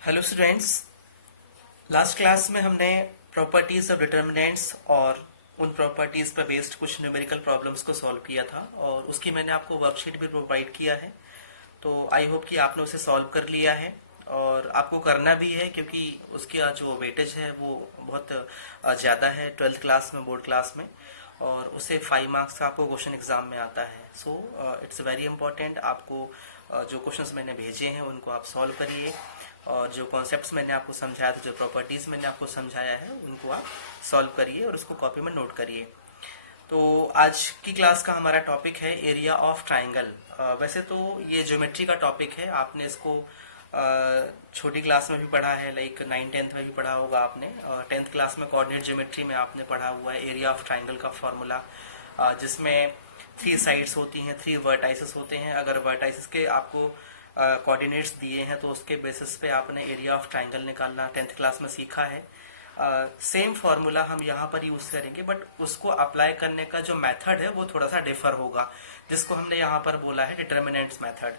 Hello students. Last class में हमने properties of determinants और उन प्रॉपर्टीज पर बेस्ड कुछ न्यूमेरिकल प्रॉब्लम्स को सॉल्व किया था और उसकी मैंने आपको वर्कशीट भी प्रोवाइड किया है। तो आई होप कि आपने उसे सॉल्व कर लिया है और आपको करना भी है क्योंकि उसका जो वेटेज है वो बहुत ज़्यादा है 12th क्लास में, बोर्ड क्लास में, और उसे 5 मार्क्स का आपको क्वेश्चन एग्जाम में आता है। So it's very important. आपको जो क्वेश्चंस मैंने भेजे हैं उनको आप सॉल्व करिए और जो कॉन्सेप्ट्स मैंने आपको समझाया था, जो प्रॉपर्टीज मैंने आपको समझाया है, उनको आप सॉल्व करिए और उसको कॉपी में नोट करिए। तो आज की क्लास का हमारा टॉपिक है एरिया ऑफ ट्राइंगल। वैसे तो ये ज्योमेट्री का टॉपिक है, आपने इसको छोटी क्लास में भी पढ़ा है, लाइक 9th-10th में भी पढ़ा होगा आपने। 10th क्लास में कोऑर्डिनेट ज्योमेट्री में आपने पढ़ा हुआ है एरिया ऑफ ट्राइंगल का फॉर्मूला, जिसमें 3 साइड्स होती हैं, 3 वर्टाइसेस होते हैं। अगर वर्टाइसेस के आपको कोऑर्डिनेट्स दिए हैं तो उसके बेसिस पे आपने एरिया ऑफ ट्राइंगल निकालना 10th क्लास में सीखा है। सेम फॉर्मूला हम यहाँ पर यूज करेंगे, बट उसको अप्लाई करने का जो मेथड है वो थोड़ा सा डिफर होगा, जिसको हमने यहाँ पर बोला है डिटर्मिनेंट्स मेथड।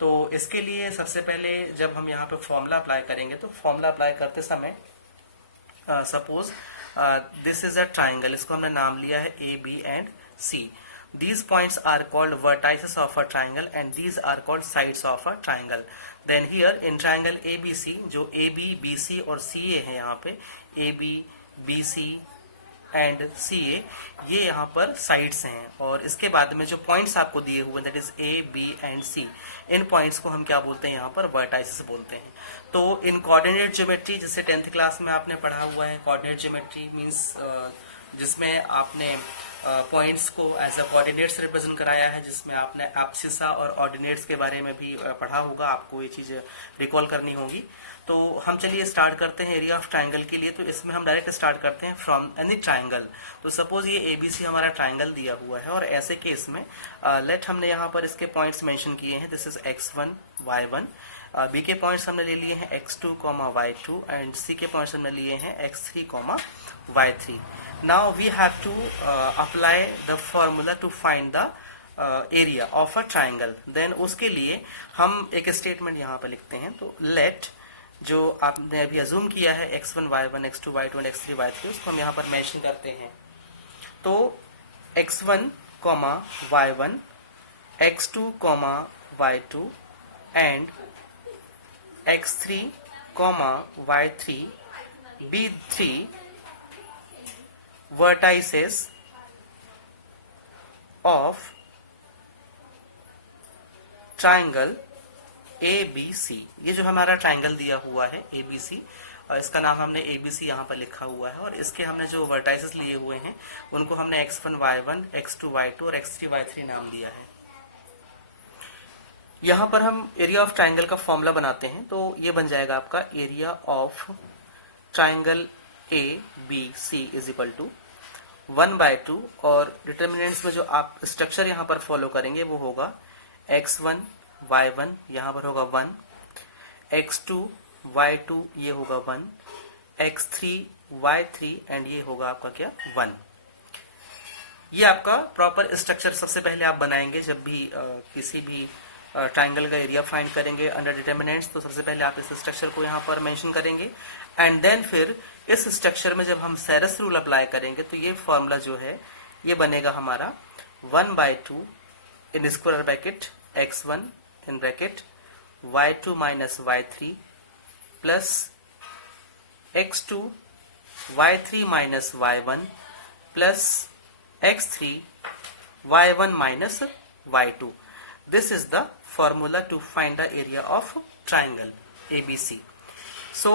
तो इसके लिए सबसे पहले जब हम यहाँ पे फॉर्मूला अप्लाई करेंगे तो फॉर्मूला अप्लाई करते समय suppose this is a triangle, इसको हमने नाम लिया है A B and C. These points are called vertices of a triangle and these are called sides of a triangle. Then here in triangle ABC, जो AB, BC और CA है, यहाँ पे AB, BC एंड CA, ये यहाँ पर sides हैं। और इसके बाद में जो पॉइंट्स आपको दिए हुए that is A, B and C, in points को हम क्या बोलते हैं, यहाँ पर वर्टाइसेस बोलते हैं। तो इन कोऑर्डिनेट ज्योमेट्री, जिसे 10th क्लास में आपने पढ़ा हुआ है, कोऑर्डिनेट ज्योमेट्री मींस जिसमें आपने पॉइंट्स को एज अ कोऑर्डिनेट्स रिप्रेजेंट कराया है, जिसमें आपने एब्सिसा और ऑर्डिनेट्स के बारे में भी पढ़ा होगा, आपको ये चीज रिकॉल करनी होगी। तो हम चलिए स्टार्ट करते हैं एरिया ऑफ ट्राइंगल के लिए। तो इसमें हम डायरेक्ट स्टार्ट करते हैं फ्रॉम एनी ट्राइंगल। तो सपोज ये एबीसी हमारा ट्राइंगल दिया हुआ है और ऐसे केस में लेट हमने यहाँ पर इसके पॉइंट्स मेंशन किए हैं, this is x1 y1। B के पॉइंट्स हमने ले लिए हैं x2, y2 एंड सी के पॉइंट्स हमने लिए हैं x3, y3। Now we have to apply the formula to find the area of a triangle. Then उसके लिए हम एक स्टेटमेंट यहाँ पर लिखते हैं। तो let, जो आपने अभी अज्यूम किया है x1 y1 x2 y2 and x3 y3, उसको हम यहाँ पर मेंशन करते हैं। तो x1, y1, x2, y2 and x3, y3 be 3 vertices of triangle ABC। ये जो हमारा ट्राइंगल दिया हुआ है ABC, इसका नाम हमने ABC यहाँ पर लिखा हुआ है और इसके हमने जो वर्टाइसेस लिए हुए हैं उनको हमने x1 y1 x2 y2 और x3 y3 नाम दिया है। यहाँ पर हम एरिया ऑफ ट्राइंगल का फॉर्मूला बनाते हैं। तो ये बन जाएगा आपका area of triangle ABC is equal to 1/2, और डिटर्मिनेंट्स में जो आप स्ट्रक्चर यहाँ पर फॉलो करेंगे वो होगा x1 y1, यहाँ पर होगा 1, x2 y2 ये होगा 1, x3 y3 एंड ये होगा आपका क्या 1। ये आपका प्रॉपर स्ट्रक्चर सबसे पहले आप बनाएंगे जब भी किसी भी ट्राइंगल का एरिया फाइंड करेंगे अंडर डिटर्मिनेंट्स। तो सबसे पहले आप इस स्ट्रक्चर को यहाँ पर मेंशन करेंगे एंड देन फिर इस स्ट्रक्चर में जब हम सेरस रूल अप्लाई करेंगे तो ये फॉर्मूला जो है ये बनेगा हमारा 1/2 in square bracket x1 in bracket y2 minus y3 plus x2 y3 minus y1 plus x3 y1 minus y2। This is the formula to find the area of triangle ABC. So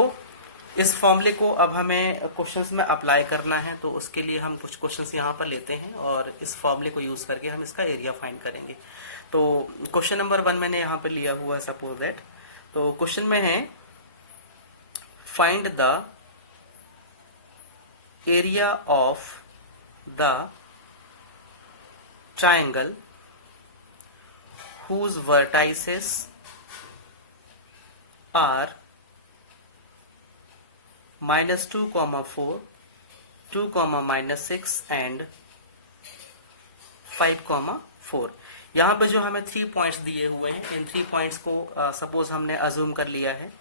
इस फॉर्मूले को अब हमें questions में apply करना है, तो उसके लिए हम कुछ क्वेश्चंस यहाँ पर लेते हैं और इस फॉर्मूले को यूज करके हम इसका एरिया फाइंड करेंगे। तो क्वेश्चन नंबर 1 मैंने यहाँ पर लिया हुआ है, सपोज दैट। तो क्वेश्चन में है find the area of the triangle whose vertices are -2, 4, 2, -6 and 5, 4। यहाँ पे जो हमें 3 पॉइंट्स दिए हुए हैं, इन 3 पॉइंट्स को सपोज हमने अज्यूम कर लिया है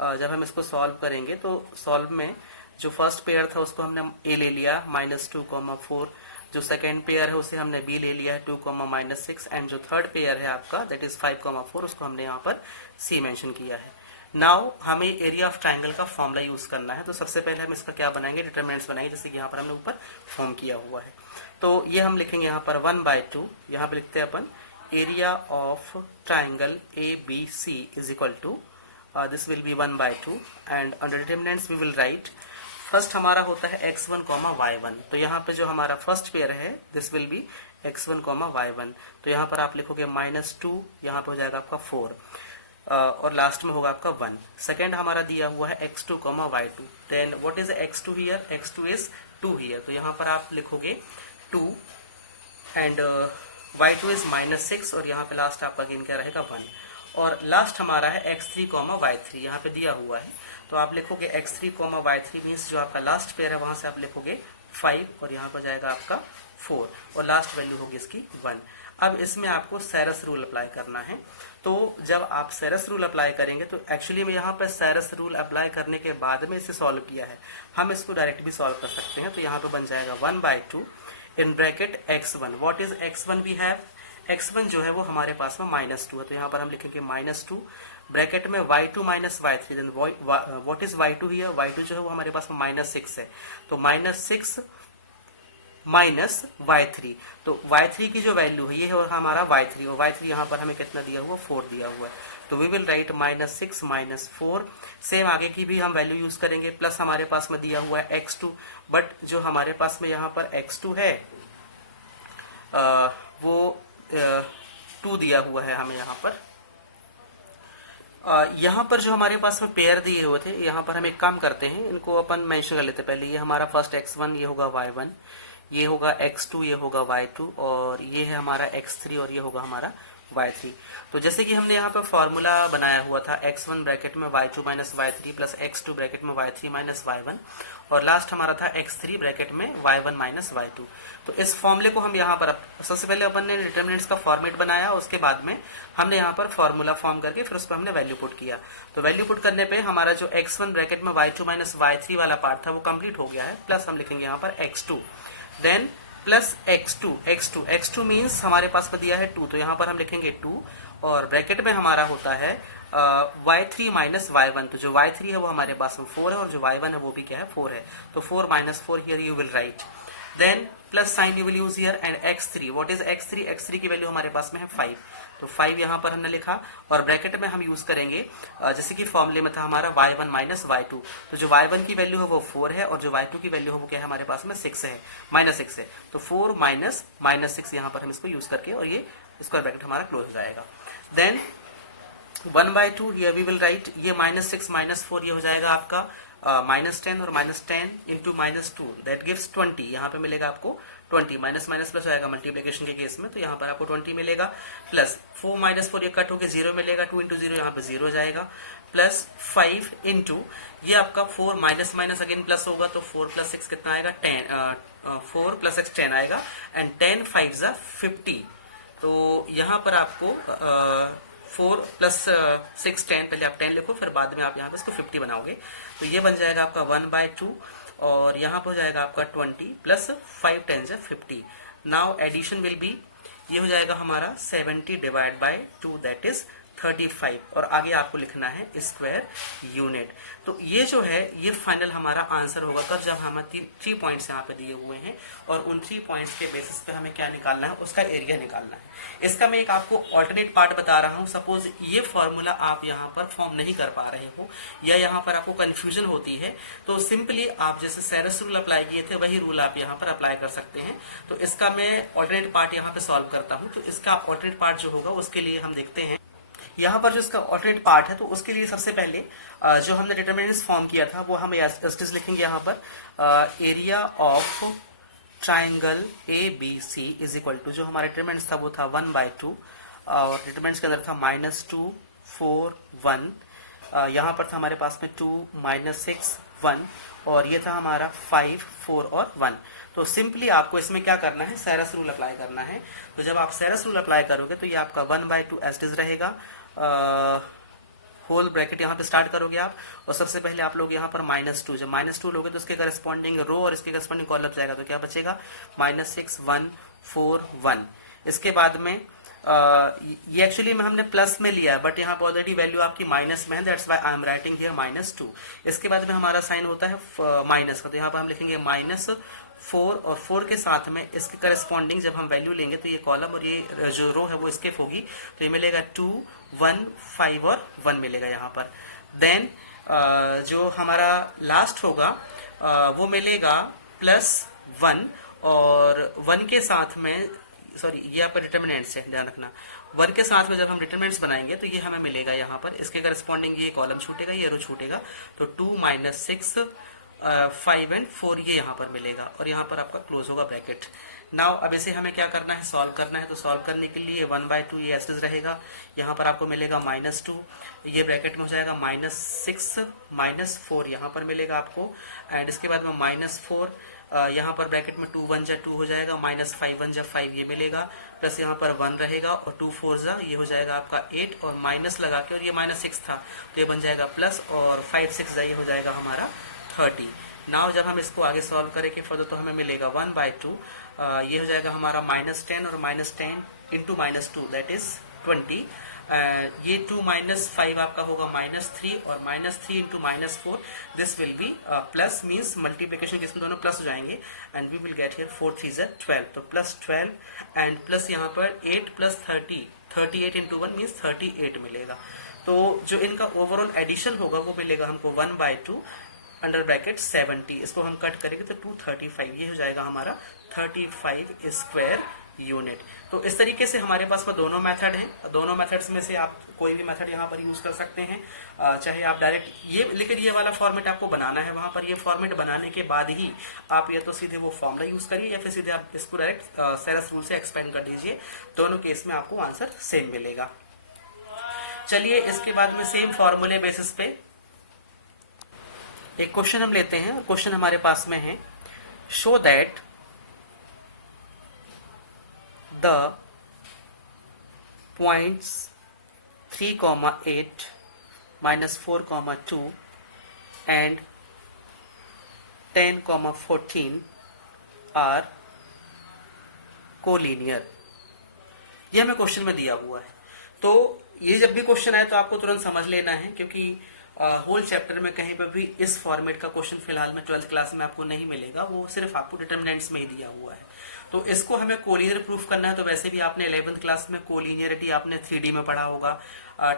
जब हम इसको सॉल्व करेंगे तो सॉल्व में जो फर्स्ट पेयर था उसको हमने a ले लिया -2, 4, जो सेकेंड पेयर है उसे हमने b ले लिया है 2, -6, एंड जो थर्ड पेयर है आपका दैट इज 5, 4 उसको हमने यहाँ पर c मेंशन किया है। नाउ हमें एरिया ऑफ ट्राइंगल का फॉर्मूला यूज करना है, तो सबसे पहले हम इसका क्या बनाएंगे, डिटरमिनेंट्स बनाएंगे, जैसे कि यहाँ पर हमने ऊपर फॉर्म किया हुआ है। तो ये हम लिखेंगे यहाँ पर 1/2, यहाँ पे लिखते हैं अपन area of triangle ABC is equal to this will be 1/2 and under determinants we will write first हमारा होता है x1, y1, तो यहाँ पे जो हमारा फर्स्ट पेयर है this will B x1, y1, तो यहाँ पर आप लिखोगे -2, यहाँ पे हो जाएगा आपका 4 और लास्ट में होगा आपका 1। सेकेंड हमारा दिया हुआ है x2, y2, then what is x2 here, x2 is 2 here, तो यहाँ पर आप लिखोगे 2 एंड y2 इज -6 और यहाँ पे लास्ट आपका गेन क्या रहेगा 1, और लास्ट हमारा है x3, y3, यहाँ पे दिया हुआ है, तो आप लिखोगे x3, y3 मीन्स जो आपका लास्ट पेयर है वहां से आप लिखोगे 5 और यहाँ पर जाएगा आपका 4 और लास्ट वैल्यू होगी इसकी 1। अब इसमें आपको सेरस रूल अप्लाई करना है, तो जब आप सेरस रूल अप्लाई करेंगे तो एक्चुअली में यहाँ पर सेरस रूल अप्लाई करने के बाद में इसे सॉल्व किया है, हम इसको डायरेक्ट भी सॉल्व कर सकते हैं, तो यहाँ पे बन जाएगा 1/2 in bracket x1, what is x1 we have, x1 जो है वो हमारे पास में -2 है, तो यहाँ पर हम लिखेंगे -2 ब्रैकेट में y2 -y3, then what is y2 here, y2 जो है वो हमारे पास में -6 है, तो -6 -y3, तो y3 की जो वैल्यू है ये है हमारा y3, और y3 यहाँ पर हमें कितना दिया हुआ 4 दिया हुआ है, तो वी विल राइट -6 -4, सेम आगे की भी हम वैल्यू यूज करेंगे, प्लस हमारे पास में दिया हुआ है x2, बट जो हमारे पास में यहाँ पर x2 है वो 2 दिया हुआ है हमें यहाँ पर। यहाँ पर जो हमारे पास में पेयर दिए हुए थे, यहाँ पर हम एक काम करते हैं, इनको अपन मेंशन कर लेते हैं पहले। ये हमारा फर्स्ट x1, ये होगा y1, ये होगा x2, ये होगा y2, और ये है हमारा x3 और ये होगा हमारा y3। तो जैसे कि हमने यहाँ पर फॉर्मूला बनाया हुआ था x1 ब्रैकेट में y2 minus y3 plus x2 bracket में y3 माइनस y1, और लास्ट हमारा था x3 ब्रैकेट में y1 माइनस y2। तो इस फॉर्मूले को हम यहाँ पर सबसे पहले अपन ने डिटरमिनेंट्स का फॉर्मेट बनाया, उसके बाद में हमने यहाँ पर फॉर्मूला फॉर्म करके फिर उस पर हमने वैल्यू पुट किया। तो वैल्यू पुट करने पे हमारा जो x1 ब्रैकेट में y2 माइनस y3 वाला पार्ट था वो कंप्लीट हो गया है, प्लस हम लिखेंगे यहाँ पर x2, then plus x2 means हमारे पास में दिया है 2, तो यहाँ पर हम लिखेंगे 2, और ब्रैकेट में हमारा होता है y3 माइनस y1, तो जो y3 है वो हमारे पास में 4 है और जो y1 है वो भी क्या है 4 है, तो 4 minus 4 here you will write, then plus sign you will use here, and x3, what is x3 की वैल्यू हमारे पास में है 5, तो 5 यहाँ पर हमने लिखा, और ब्रैकेट में हम यूज करेंगे जैसे कि फॉर्मूले में था हमारा y1 माइनस y2, तो जो y1 की वैल्यू है वो 4 है और जो y2 की वैल्यू है वो क्या है हमारे पास में 6 है, -6 है, तो 4 माइनस 6 यहाँ पर हम इसको यूज करके, और ये स्क्वायर ब्रैकेट हमारा क्लोज हो जाएगा। Then 1/2 here we will write, ये -6 -4 ये हो जाएगा आपका -10 और -10 इंटू -2 दैट गिव्स 20, यहाँ पे मिलेगा आपको 20, माइनस माइनस प्लस हो जाएगा मल्टीप्लिकेशन के केस में, तो यहाँ पर आपको 20 मिलेगा, प्लस 4 माइनस 4 ये कट होकर 0 मिलेगा, 2 इंटू 0 यहाँ पे 0 हो जाएगा, प्लस 5 इंटू ये आपका 4 माइनस माइनस अगेन प्लस होगा, तो 4 प्लस 6 कितना आएगा 10, 4 प्लस 6 10 आएगा, एंड 10 5 जा 50, तो यहाँ पर आपको 4 प्लस 6 10, पहले आप 10 लिखो फिर बाद में आप यहाँ पे इसको 50 बनाओगे, तो ये बन जाएगा आपका 1/2, और यहाँ पर हो जाएगा आपका 20 plus 5 10 50। Now addition will be, ये हो जाएगा हमारा 70 डिवाइड बाय 2 दैट इज 35, और आगे आपको लिखना है स्क्वायर यूनिट। तो ये जो है ये फाइनल हमारा आंसर होगा कब, जब हमें 3 पॉइंट्स यहाँ पे दिए हुए हैं और उन 3 पॉइंट्स के बेसिस पे हमें क्या निकालना है, उसका एरिया निकालना है। इसका मैं एक आपको ऑल्टरनेट पार्ट बता रहा हूँ, सपोज ये फॉर्मूला आप यहाँ पर फॉर्म नहीं कर पा रहे हो या यहाँ पर आपको कंफ्यूजन होती है, तो सिंपली आप जैसे सेरस रूल अप्लाई किए थे वही रूल आप यहाँ पर अप्लाई कर सकते हैं। तो इसका मैं ऑल्टरनेट पार्ट यहाँ पे सॉल्व करता हूँ, तो इसका ऑल्टरनेट पार्ट जो होगा उसके लिए हम देखते हैं यहाँ पर जो इसका ऑल्टरनेट पार्ट है, तो उसके लिए सबसे पहले जो हमने डिटरमिनेंट्स फॉर्म किया था वो हम जस्टिस लिखेंगे यहाँ पर area of triangle ABC is equal to, जो हमारा डिटरमिनेंट्स था वो था 1/2, और डिटरमिनेंट्स के अंदर था -2 4 1, यहाँ पर था हमारे पास में 2 -6 1, और ये था हमारा 5 4 और 1। तो सिंपली आपको इसमें क्या करना है, सेरस रूल अप्लाई करना है। तो जब आप सेरस रूल अप्लाई करोगे तो ये आपका 1/2 एज इट इज रहेगा, होल ब्रैकेट यहाँ पे स्टार्ट करोगे आप, और सबसे पहले आप लोग यहाँ पर -2, जब -2 लोगे तो उसके करस्पॉन्डिंग रो और इसके करस्पॉन्डिंग कॉलम जाएगा, तो क्या बचेगा -6 1 4 1। इसके बाद में ये एक्चुअली में हमने प्लस में लिया है, बट यहाँ पर ऑलरेडी वैल्यू आपकी माइनस में है, that's why I am writing here -2। इसके बाद में हमारा साइन होता है माइनस का, तो यहाँ पर हम लिखेंगे -4, और 4 के साथ में इसके करस्पॉन्डिंग जब हम वैल्यू लेंगे तो ये कॉलम और ये जो रो है वो स्किप होगी, तो ये मिलेगा 2 1 5 और 1 मिलेगा यहाँ पर। देन जो हमारा लास्ट होगा वो मिलेगा +1, और 1 के साथ में, सॉरी ये आपका डिटर्मिनेंट्स है, ध्यान रखना, 1 के साथ में जब हम डिटर्मिनेंट्स बनाएंगे तो ये हमें मिलेगा यहाँ पर, इसके करस्पॉन्डिंग ये कॉलम छूटेगा, ये रो छूटेगा, तो 2 -6 5 एंड 4 ये यहाँ पर मिलेगा, और यहाँ पर आपका क्लोज होगा ब्रैकेट। नाउ अब इसे हमें क्या करना है, सॉल्व करना है, तो सॉल्व करने के लिए 1/2 ये ऐसे रहेगा, यहाँ पर आपको मिलेगा -2, ये ब्रैकेट में हो जाएगा -6 -4 यहाँ पर मिलेगा आपको, एंड इसके बाद में -4 यहाँ पर ब्रैकेट में 2 1 2 हो जाएगा, -5 1 5 ये मिलेगा, प्लस यहाँ पर 1 रहेगा, और 2 4 ये हो जाएगा आपका 8, और माइनस लगा के, और ये -6 था तो ये बन जाएगा प्लस, और 5 6 ये हो जाएगा हमारा 30। नाउ जब हम इसको आगे सॉल्व करेंगे फर्दर तो हमें मिलेगा 1/2, ये हो जाएगा हमारा -10, और -10 इंटू -2 दैट इज 20, ये 2 -5 आपका होगा -3, और -3 into -4 this will be plus, means multiplication जिसमें दोनों प्लस हो जाएंगे, and we will get here 4 3 12, तो +12, एंड प्लस यहाँ पर 8 + 30 38 इंटू 1 मीन्स 38 मिलेगा। तो जो इनका ओवरऑल एडिशन होगा वो मिलेगा हमको 1/2 अंडर ब्रैकेट 70, इसको हम कट करेंगे तो 235, ये हो जाएगा हमारा 35 स्क्वायर यूनिट। तो इस तरीके से हमारे पास में दोनों मेथड हैं, दोनों मेथड्स में से आप कोई भी मेथड यहाँ पर यूज कर सकते हैं, चाहे आप डायरेक्ट ये, लेकिन ये वाला फॉर्मेट आपको बनाना है, वहां पर ये फॉर्मेट बनाने के बाद ही आप या तो सीधे वो फॉर्मूला यूज करिए, या फिर सीधे आप इसको डायरेक्ट सेरस रूल से एक्सपेंड कर दीजिए, दोनों केस में आपको आंसर सेम मिलेगा। चलिए इसके बाद में सेम फॉर्मूले बेसिस पे एक क्वेश्चन हम लेते हैं, क्वेश्चन हमारे पास में है, show that the points 3,8 -4,2 and 10,14 are collinear. ये हमें क्वेश्चन में दिया हुआ है। तो ये जब भी क्वेश्चन आए तो आपको तुरंत समझ लेना है, क्योंकि होल चैप्टर में कहीं पर भी इस फॉर्मेट का क्वेश्चन फिलहाल में 12th क्लास में आपको नहीं मिलेगा, वो सिर्फ आपको डिटर्मिनेंट्स में ही दिया हुआ है। तो इसको हमें कोलिनियर प्रूफ करना है, तो वैसे भी आपने 11th क्लास में कोलिनियरिटी आपने 3D में पढ़ा होगा,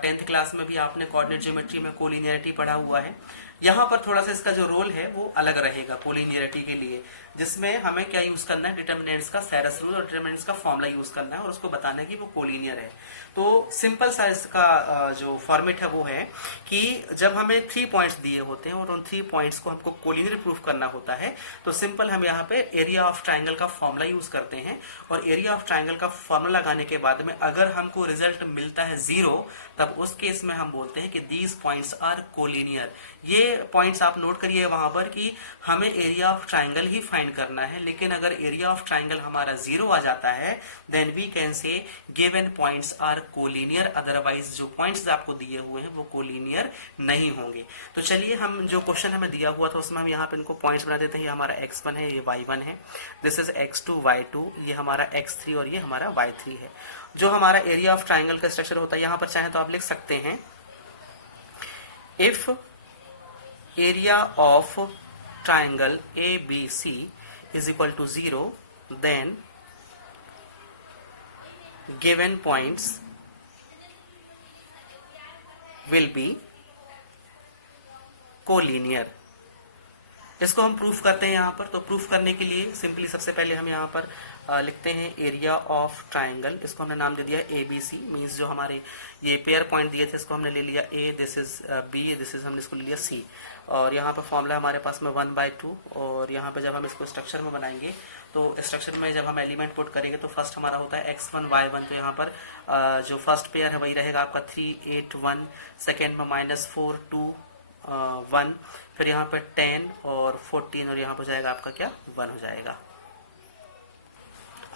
10th क्लास में भी आपने कोऑर्डिनेट ज्योमेट्री में कोलिनियरिटी पढ़ा हुआ है। यहाँ पर थोड़ा सा इसका जो रोल है वो अलग रहेगा कोलिनियरिटी के लिए, जिसमें हमें क्या यूज करना है, डिटर्मिनेंट्स का सेरस रूल और डिटर्मिनेंट्स का फॉर्मूला यूज करना है, और उसको बताना है कि वो कोलिनियर है। तो सिंपल सा इसका जो फॉर्मेट है वो है कि जब हमें 3 पॉइंट्स दिए होते हैं और उन 3 पॉइंट्स को हमको कोलिनियर प्रूफ करना होता है, तो सिंपल हम यहाँ पे एरिया ऑफ ट्राइंगल का फॉर्मूला यूज करते हैं, और एरिया ऑफ ट्राइंगल का फॉर्मूला लगाने के बाद में अगर हमको रिजल्ट मिलता है 0, तब उस केस में हम बोलते हैं कि दीज पॉइंट्स आर कोलिनियर। ये पॉइंट्स आप नोट करिए वहां पर कि हमें area of triangle he find करना है, लेकिन अगर एरिया ऑफ ट्राइंगल हमारा 0 आ जाता है then we can say given points are collinear, otherwise जो पॉइंट्स आपको दिए हुए हैं वो कोलिनियर नहीं होंगे। तो चलिए हम जो क्वेश्चन हमें दिया हुआ था उसमें हम यहाँ पे इनको पॉइंट्स बना देते हैं। ये हमारा x1 है, ये y1 है, दिस इज x2 y2, ये हमारा x3 और ये हमारा y3 है। जो हमारा एरिया ऑफ ट्राइंगल का स्ट्रक्चर होता है, यहाँ पर चाहे तो आप लिख सकते हैं if area of triangle ABC is equal to 0, then given points will be collinear। इसको हम प्रूफ करते हैं यहाँ पर। तो प्रूफ करने के लिए सिंपली सबसे पहले हम यहाँ पर लिखते हैं एरिया ऑफ ट्राइंगल, इसको हमने नाम दे दिया ABC, मींस जो हमारे ये पेयर पॉइंट दिए थे इसको हमने ले लिया A, this is B, this is हमने इसको ले लिया C, और यहाँ पे फॉर्मूला हमारे पास में 1/2, और यहाँ पे जब हम इसको स्ट्रक्चर में बनाएंगे तो स्ट्रक्चर में जब हम एलिमेंट पुट करेंगे तो फर्स्ट हमारा होता है x1 y1, तो यहाँ पर जो फर्स्ट पेयर है वही रहेगा आपका 3 8 1, सेकेंड में -4 2 1, फिर यहाँ पर 10 और 14, और यहाँ पर जाएगा आपका क्या 1 हो जाएगा।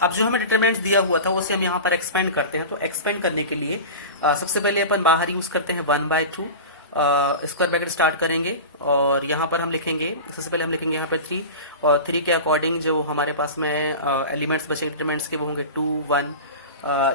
अब जो हमें डिटरमिनेंट्स दिया हुआ था उसे हम यहाँ पर एक्सपेंड करते हैं। तो एक्सपेंड करने के लिए सबसे पहले अपन बाहर यूज करते हैं 1/2, स्क्वायर ब्रैकेट स्टार्ट करेंगे और यहाँ पर हम लिखेंगे, सबसे पहले हम लिखेंगे यहाँ पे 3 और 3 के अकॉर्डिंग जो हमारे पास में एलिमेंट्स बचेंगे डिटरमिनेंट्स के वो होंगे 2 1,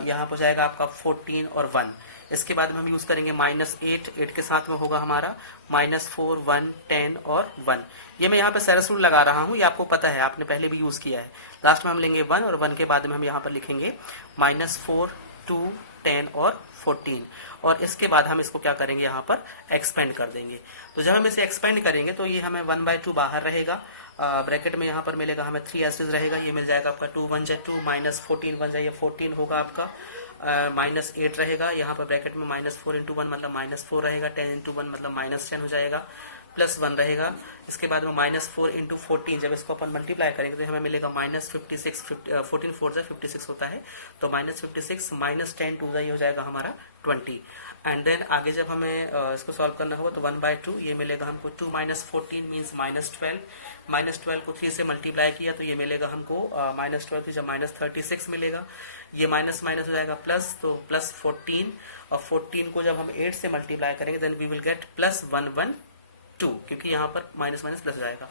यहाँ पर जाएगा आपका 14 और 1। इसके बाद में हम यूज करेंगे -8 के साथ में होगा हमारा -4 1 10 और 1। ये मैं यहाँ पे सेरस रूल लगा रहा हूँ, ये आपको पता है, आपने पहले भी यूज किया है। लास्ट में हम लेंगे 1 और 1 के बाद में हम यहाँ पर लिखेंगे -4 2 10 और 14 और इसके बाद हम इसको क्या करेंगे यहाँ पर एक्सपेंड कर देंगे। तो जब हम इसे एक्सपेंड करेंगे तो ये हमें 1/2 बाहर रहेगा, ब्रैकेट में यहाँ पर मिलेगा हमें 3 एस रहेगा, ये मिल जाएगा आपका 2 1 2 -14 1 जाइए 14 होगा आपका, -8 रहेगा, यहाँ पर ब्रैकेट में -4 × 1 मतलब -4 रहेगा, 10 × 1 मतलब -10 हो जाएगा, +1 रहेगा। इसके बाद में -4 × 14 जब इसको अपन मल्टीप्लाई करेंगे तो हमें मिलेगा -56 14 4 जा 56 होता है, तो -56 -10 2 ये हो जाएगा हमारा 20। एंड देन आगे जब हमें इसको सॉल्व करना होगा तो 1/2 ये मिलेगा हमको, 2 -14 मीन्स -12, -12 को 3 से मल्टीप्लाई किया तो ये मिलेगा हमको -12 जब -36 मिलेगा, ये माइनस माइनस हो जाएगा प्लस, तो +14 और 14 को जब हम 8 से मल्टीप्लाई करेंगे देन वी विल गेट +112, क्योंकि यहाँ पर माइनस माइनस प्लस हो जाएगा।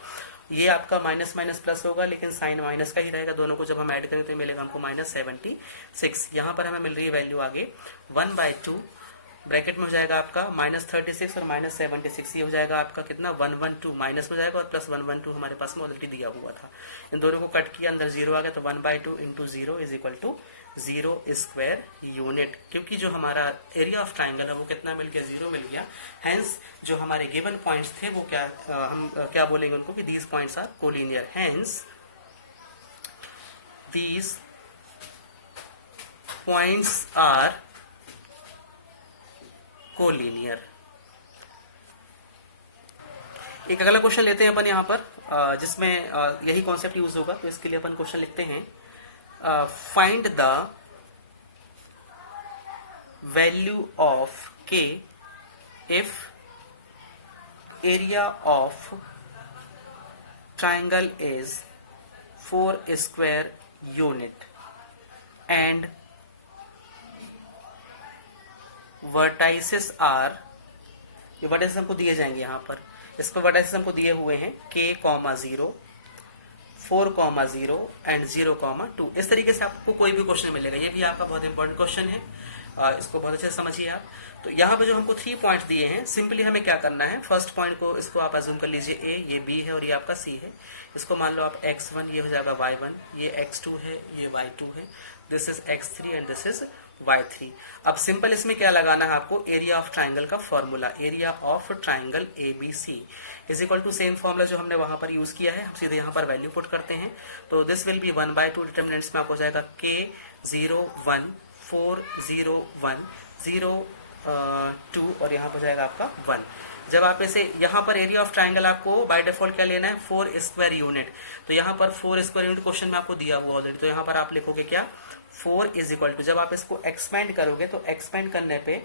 ये आपका माइनस माइनस प्लस होगा लेकिन साइन माइनस का ही रहेगा, दोनों को जब हम ऐड करेंगे तो मिलेगा हमको -76। यहाँ पर हमें मिल रही है वैल्यू आगे 1/2, ब्रैकेट में हो जाएगा आपका -36 और -76, ये हो जाएगा आपका कितना 112, माइनस में जाएगा और +112 हमारे पास में ऑलरेडी दिया हुआ था। इन दोनों को कट किया, अंदर 0 आ गया, तो 1/2 × 0 = 0 स्क्वायर यूनिट, क्योंकि जो हमारा एरिया ऑफ ट्राइंगल है वो कितना मिल गया, 0 मिल गया। हेंस जो हमारे गिवन पॉइंट्स थे वो क्या हम क्या बोलेंगे उनको कि these points are collinear, hence these points are collinear. एक अगला क्वेश्चन लेते हैं अपन यहाँ पर, जिसमें यही कॉन्सेप्ट यूज होगा, तो इसके लिए अपन क्वेश्चन लिखते हैं, find the value of k if area of triangle is 4 square unit and vertices are, ये वर्टाइसेस हमको दिए जाएंगे यहाँ पर, इस पर वर्टाइसेस हमको दिए हुए हैं k, 0 4, 0 एंड 0, 2। इस तरीके से आपको कोई भी क्वेश्चन मिलेगा, ये भी आपका बहुत इंपॉर्टेंट क्वेश्चन है, इसको बहुत अच्छे से समझिए आप। तो यहाँ पे जो हमको 3 पॉइंट्स दिए हैं, सिंपली हमें क्या करना है, फर्स्ट पॉइंट को इसको आप अज्यूम कर लीजिए a, ये b है और ये आपका c है। इसको मान लो आप x1, ये हो जाएगा y1, ये x2 है, ये y2 है, this is x3 and this is y3। अब सिंपल इसमें क्या लगाना है आपको, एरिया ऑफ ट्राइंगल का formula, area of triangle ABC = same formula जो हमने वहां पर यूज किया है, हम सीधे यहाँ पर वैल्यू पुट करते हैं। तो दिस विल बी 1/2, डिटरमिनेंट्स में आपको जाएगा k 0 1 4 0 1 0 2 और यहाँ पर जाएगा आपका 1। जब आप इसे यहाँ पर एरिया ऑफ ट्राइंगल आपको बाय डिफॉल्ट क्या लेना है, 4 स्क्वायर यूनिट, तो यहाँ पर 4 स्क्वायर यूनिट क्वेश्चन में आपको दिया हुआ ऑलरेडी, तो यहाँ पर आप लिखोगे क्या 4 = जब आप इसको एक्सपेंड करोगे तो एक्सपेंड करने पे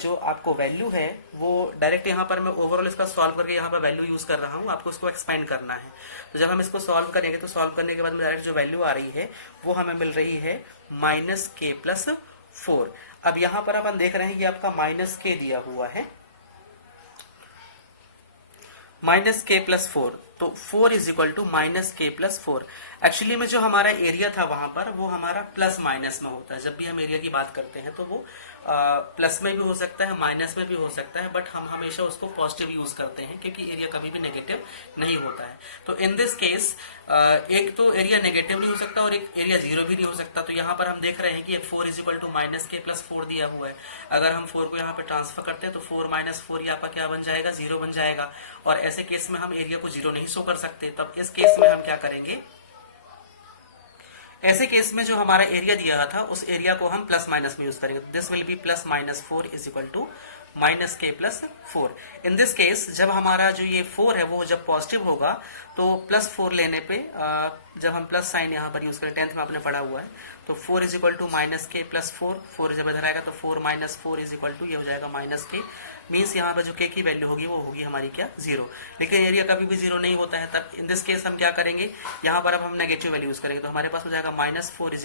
जो आपको वैल्यू है वो डायरेक्ट यहाँ पर मैं ओवरऑल इसका सॉल्व करके यहाँ पर वैल्यू यूज कर रहा हूँ, आपको इसको एक्सपेंड करना है। तो जब हम इसको सॉल्व करेंगे तो सॉल्व करने के बाद में डायरेक्ट जो वैल्यू आ रही है वो हमें मिल रही है -k + 4। अब यहाँ पर अपन देख रहे हैं ये आपका -k दिया हुआ है, -k + 4, तो 4 = -k + 4। एक्चुअली में जो हमारा एरिया था वहां पर वो हमारा प्लस माइनस में होता है, जब भी हम एरिया की बात करते हैं तो वो प्लस में भी हो सकता है, माइनस में भी हो सकता है, बट हम हमेशा उसको पॉजिटिव यूज करते हैं क्योंकि एरिया कभी भी नेगेटिव नहीं होता है। तो इन दिस केस एक तो एरिया नेगेटिव नहीं हो सकता और एक एरिया 0 भी नहीं हो सकता। तो यहाँ पर हम देख रहे हैं कि 4 = -k + 4 दिया हुआ है, अगर हम 4 को यहाँ पे ट्रांसफर करते हैं तो 4 - 4 ये आपका क्या बन जाएगा, 0 बन जाएगा। और ऐसे केस में हम एरिया को 0 नहीं शो कर सकते, तब इस केस में हम क्या करेंगे, ऐसे केस में जो हमारा एरिया दिया था उस एरिया को हम प्लस माइनस में यूज करेंगे। This will B +-4 = -k + 4। In this case जब हमारा जो ये 4 है वो जब पॉजिटिव होगा तो +4 लेने पे जब हम प्लस साइन यहाँ पर यूज करें, 10th में आपने पढ़ा हुआ है, तो 4 = -k + 4, 4 जब इधर आएगा तो 4 - 4 = ये हो जाएगा -k, मीन्स यहाँ पर जो k की वैल्यू होगी वो होगी हमारी क्या, 0। लेकिन एरिया कभी भी 0 नहीं होता है, तब इन दिस केस हम क्या करेंगे, यहाँ पर अब हम नेगेटिव वैल्यू यूज करेंगे, तो हमारे पास हो जाएगा -4 =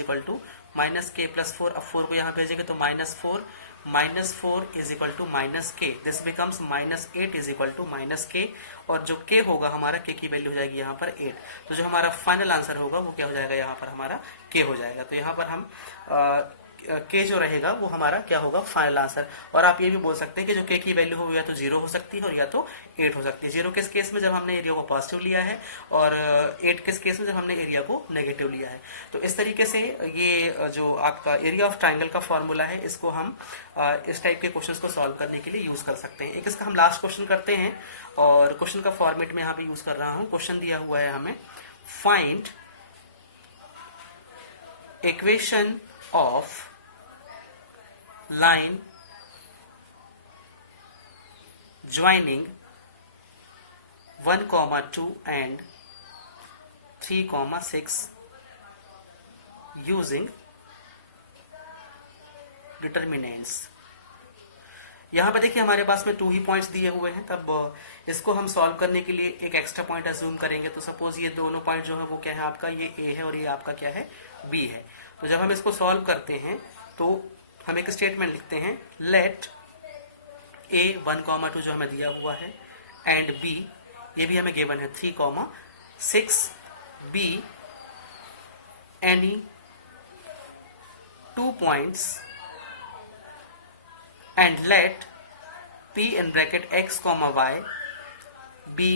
-k + 4। अब 4 को यहाँ भेजेंगे तो -4 -4 is equal to -k, this becomes -8 is equal to -k, और जो k होगा हमारा, k की वैल्यू हो जाएगी यहाँ पर 8। तो जो हमारा फाइनल आंसर होगा वो क्या हो जाएगा, यहाँ पर हमारा k हो जाएगा। तो यहाँ पर हम k जो रहेगा वो हमारा क्या होगा, फाइनल आंसर। और आप ये भी बोल सकते हैं कि जो k की वैल्यू हो या तो 0 हो सकती है और या तो 8 हो सकती है। 0 किस केस में, जब हमने एरिया को पॉजिटिव लिया है, और 8 किस केस में, जब हमने एरिया को नेगेटिव लिया है। तो इस तरीके से ये जो आपका एरिया ऑफ ट्राइंगल का फॉर्मूला है, इसको हम इस टाइप के क्वेश्चंस को सॉल्व करने के लिए यूज कर सकते हैं। एक इसका हम लास्ट क्वेश्चन करते हैं, और क्वेश्चन का फॉर्मेट में यहाँ पे यूज कर रहा हूँ। क्वेश्चन दिया हुआ है हमें, find equation of line joining 1, 2 and 3, 6 using determinants। यहाँ पर देखिए हमारे पास में 2 ही पॉइंट्स दिए हुए हैं, तब इसको हम सॉल्व करने के लिए एक एक्स्ट्रा पॉइंट अज्यूम करेंगे। तो सपोज ये दोनों पॉइंट जो है वो क्या है आपका, ये A है और ये आपका क्या है, B है। तो जब हम इसको सॉल्व करते हैं तो हम एक स्टेटमेंट लिखते हैं, लेट A 1, 2 जो हमें दिया हुआ है, एंड B ये भी हमें गिवन है 3, 6 B any 2 points and let P in bracket x, y be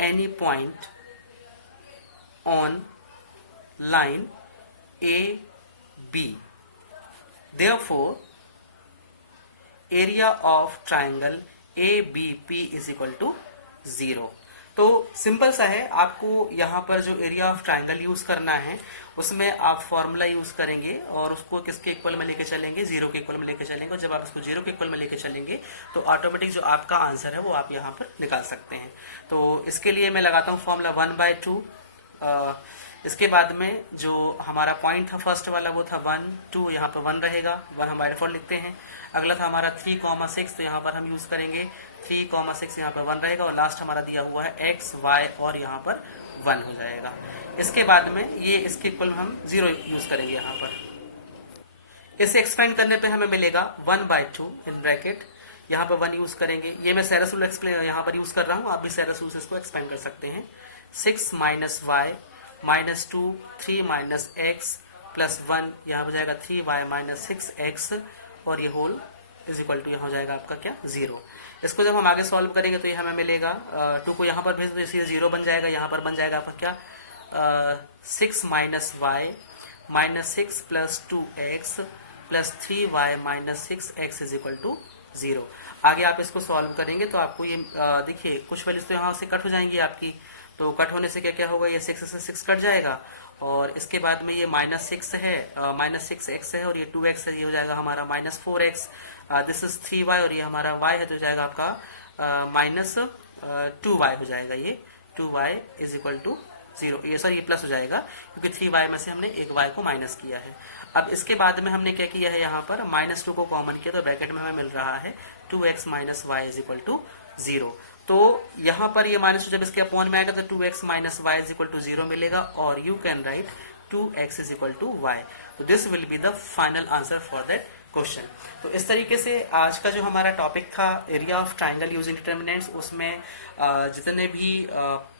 any point on line A B। Therefore, area of triangle ABP is equal to 0। तो सिंपल सा है, आपको यहाँ पर जो एरिया ऑफ ट्राइंगल यूज करना है उसमें आप फॉर्मूला यूज करेंगे और उसको किसके इक्वल में लेके चलेंगे, 0 के इक्वल में लेके चलेंगे। और जब आप इसको 0 के इक्वल में लेके चलेंगे तो ऑटोमेटिक जो आपका आंसर है वो आप यहाँ पर निकाल सकते हैं। तो इसके लिए मैं लगाता हूँ फॉर्मूला 1/2। इसके बाद में जो हमारा पॉइंट था फर्स्ट वाला वो था 1, 2, यहाँ पर 1 रहेगा, 1 हम बाय डिफॉल्ट लिखते हैं। अगला था हमारा 3, 6, तो यहाँ पर हम यूज करेंगे 3, 6, यहाँ पर 1 रहेगा, और लास्ट हमारा दिया हुआ है x, y और यहाँ पर 1 हो जाएगा। इसके बाद में ये इसके इक्वल हम 0 यूज करेंगे यहाँ पर। इसे एक्सपेंड करने पे हमें मिलेगा 1/2 इन ब्रैकेट, यहाँ पर 1 यूज करेंगे। ये मैं सेरस रूल यहाँ पर यूज कर रहा हूँ, आप भी सेरस रूल से इसको एक्सपेंड कर सकते हैं। 6 - y -2 3 - x प्लस 1, यहाँ हो जाएगा 3y - 6x, और ये होल इज इक्वल टू यहाँ हो जाएगा आपका क्या, 0। इसको जब हम आगे सॉल्व करेंगे तो ये हमें मिलेगा 2 को यहाँ पर भेज दो, इसलिए 0 बन जाएगा। यहाँ पर बन जाएगा आपका क्या, 6 - y -6 plus 2x plus 3y - 6x is equal to 0। आगे आप इसको सॉल्व करेंगे तो आपको ये देखिए कुछ वैल्यूज तो यहाँ से कट हो जाएंगी आपकी, तो कट होने से क्या क्या होगा, ये 6 से 6 कट जाएगा, और इसके बाद में ये -6 है, -6x है, और ये 2x है, ये हो जाएगा हमारा -4x, दिस इज 3y, और ये हमारा y है तो हो जाएगा आपका -2y हो जाएगा। ये 2y इज इक्वल टू 0, ये सर ये प्लस हो जाएगा क्योंकि 3y में से हमने एक y को माइनस किया है। अब इसके बाद में हमने क्या किया है, यहाँ पर -2 को कॉमन किया तो ब्रैकेट में हमें मिल रहा है 2x - y is equal to 0। तो यहाँ पर ये -2 जब इसके अपॉन में आएगा तो 2x - y is equal to 0 मिलेगा, और you can write 2x is equal to y। तो this will be the final answer for that question. तो इस तरीके से आज का जो हमारा टॉपिक था area of triangle using determinants, उसमें जितने भी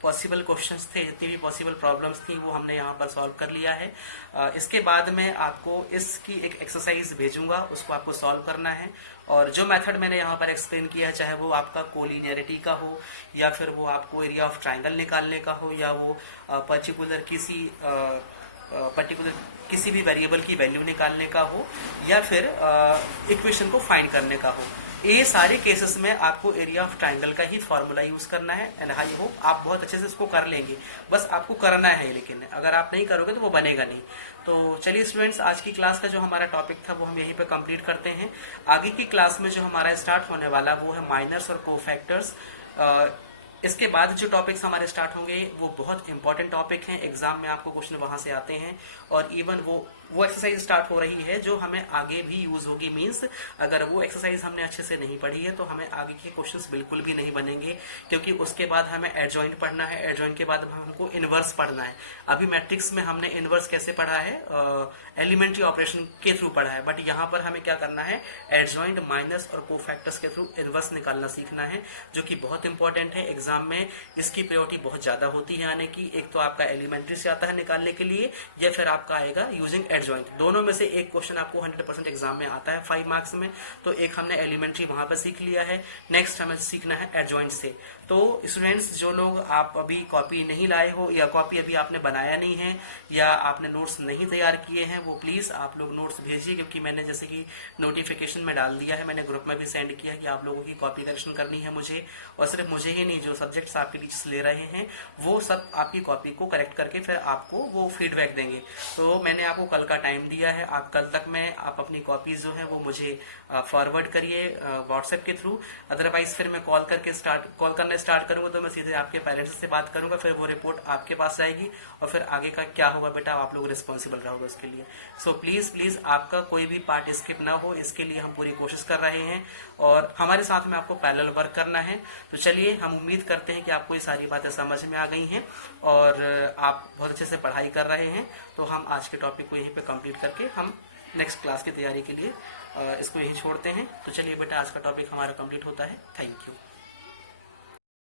पॉसिबल क्वेश्चंस थे, जितनी भी पॉसिबल प्रॉब्लम्स थी वो हमने यहाँ पर सॉल्व कर लिया है। इसके बाद में आपको इसकी एक एक्सरसाइज भेजूंगा, उसको आपको सॉल्व करना है। और जो मेथड मैंने यहाँ पर एक्सप्लेन किया, चाहे वो आपका कोलिनियरिटी का हो, या फिर वो आपको एरिया ऑफ ट्राइंगल निकालने का हो, या वो पर्टिकुलर किसी भी वेरिएबल की वैल्यू निकालने का हो, या फिर इक्वेशन को फाइंड करने का हो, ये सारे केसेस में आपको एरिया ऑफ ट्राइंगल का ही फॉर्मूला यूज करना है। एंड आई होप आप बहुत अच्छे से इसको कर लेंगे, बस आपको करना है, लेकिन अगर आप नहीं करोगे तो वो बनेगा नहीं। तो चलिए स्टूडेंट्स, आज की क्लास का जो हमारा टॉपिक था वो हम यहीं पे कंप्लीट करते हैं। आगे की क्लास में जो हमारा स्टार्ट होने वाला वो है माइनर्स और कोफैक्टर्स। इसके बाद जो टॉपिक्स हमारे स्टार्ट होंगे वो बहुत इंपॉर्टेंट टॉपिक हैं, एग्जाम में आपको क्वेश्चन वहां से आते हैं, और इवन वो वो एक्सरसाइज स्टार्ट हो रही है जो हमें आगे भी यूज होगी। मींस अगर वो एक्सरसाइज हमने अच्छे से नहीं पढ़ी है तो हमें आगे के क्वेश्चंस बिल्कुल भी नहीं बनेंगे, क्योंकि उसके बाद हमें एडजॉइंट पढ़ना है, एडजॉइंट के बाद हमको इनवर्स पढ़ना है। अभी मैट्रिक्स में हमने इनवर्स कैसे पढ़ा है, एलिमेंट्री ऑपरेशन के थ्रू पढ़ा है, बट यहाँ पर हमें क्या करना है, एडजॉइंट, माइनस और कोफैक्टर्स के थ्रू इनवर्स निकालना सीखना है, जो कि बहुत इंपॉर्टेंट है। एग्जाम में इसकी प्रायोरिटी बहुत ज्यादा होती है आने की। एक तो आपका एलिमेंट्री से आता है निकालने के लिए, या फिर आपका आएगा यूजिंग एडजॉइंट। दोनों में से एक क्वेश्चन आपको 100% एग्जाम में आता है 5 मार्क्स में। तो एक हमने एलिमेंट्री वहां पर सीख लिया है, नेक्स्ट हमें सीखना है एडजॉइंट से। तो स्टूडेंट्स, जो लोग आप अभी कॉपी नहीं लाए हो या कॉपी अभी आपने बनाया नहीं है या आपने नोट्स नहीं तैयार किए हैं, वो प्लीज आप लोग नोट्स भेजिए, क्योंकि मैंने जैसे कि नोटिफिकेशन में डाल दिया है, मैंने ग्रुप में भी सेंड किया है कि आप लोगों की कॉपी करेक्शन करनी है मुझे। और सिर्फ मुझे ही नहीं, जो सब्जेक्ट्स आपके टीचर्स ले रहे हैं वो सब आपकी कॉपी को करेक्ट करके फिर आपको वो फीडबैक देंगे। तो मैंने आपको कल का टाइम दिया है, आप कल तक में आप अपनी कॉपीज जो है वो मुझे फॉरवर्ड करिए व्हाट्सएप के थ्रू। अदरवाइज फिर मैं कॉल करना स्टार्ट करूंगा तो मैं सीधे आपके पेरेंट्स से बात करूंगा, फिर वो रिपोर्ट आपके पास जाएगी और फिर आगे का क्या होगा बेटा आप लोग रिस्पॉन्सिबल रहोगे उसके लिए। सो प्लीज आपका कोई भी पार्ट स्किप ना हो, इसके लिए हम पूरी कोशिश कर रहे हैं और हमारे साथ में आपको पैरेलल वर्क करना है। तो चलिए, हम उम्मीद करते हैं कि आपको ये सारी बातें समझ में आ गई हैं और आप बहुत अच्छे से पढ़ाई कर रहे हैं। तो हम आज के टॉपिक को यहीं पे कंप्लीट करके हम नेक्स्ट क्लास की तैयारी के लिए इसको यहीं छोड़ते हैं। तो चलिए बेटा, आज का टॉपिक हमारा कंप्लीट होता है। Thank you.